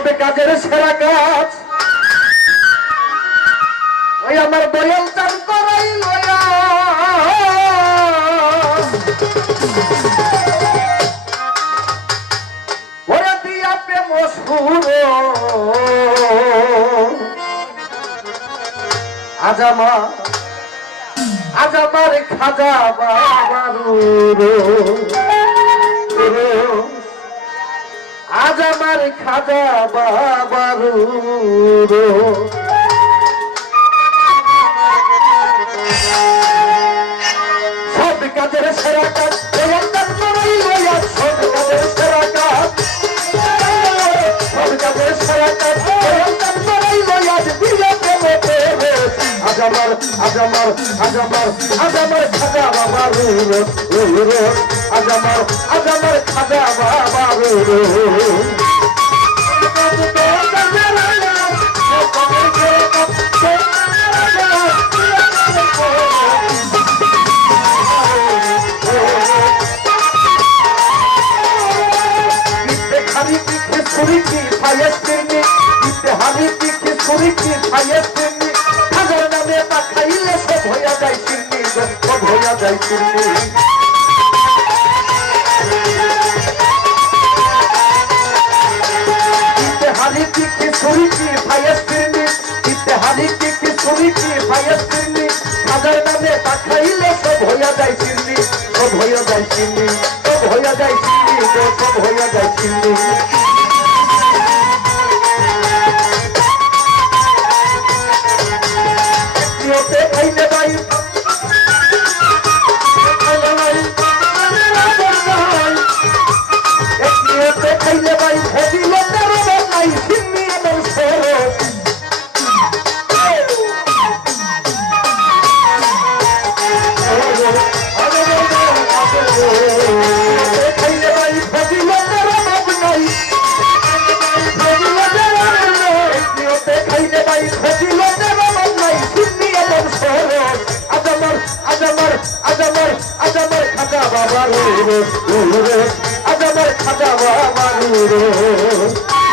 সব কাজের সেরা কাজ। ওই আমার বয়ল চান করাই লয়া। ওরে আজ আমার খাজা বাবারুর আমার খাজা বাবারুর সব কাজের সেরা কাজ আজ আমার আজ আমার আজ আমার খাজা বাবা আজ আমার আজ আমার খাজা বাবা খালি পিঠে ছুরিটি ফায়াস্তিনি পিঠে পিঠে ছুরিটি ফায়াস্তিনি খাজার নামে তা খাইলে সব হইয়া যায় চিন্নি সব হইয়া যায় চিন্নি হালি পিঠে ছুরিটি ফায়াস্তিনি খাজার নামে তা খাইলে সব হইয়া যায় চিন্নি সব হইয়া যায় চিন্নি সব হইয়া যায় চিন্নি খাজা বাবা রে রে আজ আমার খাজা বাবা রে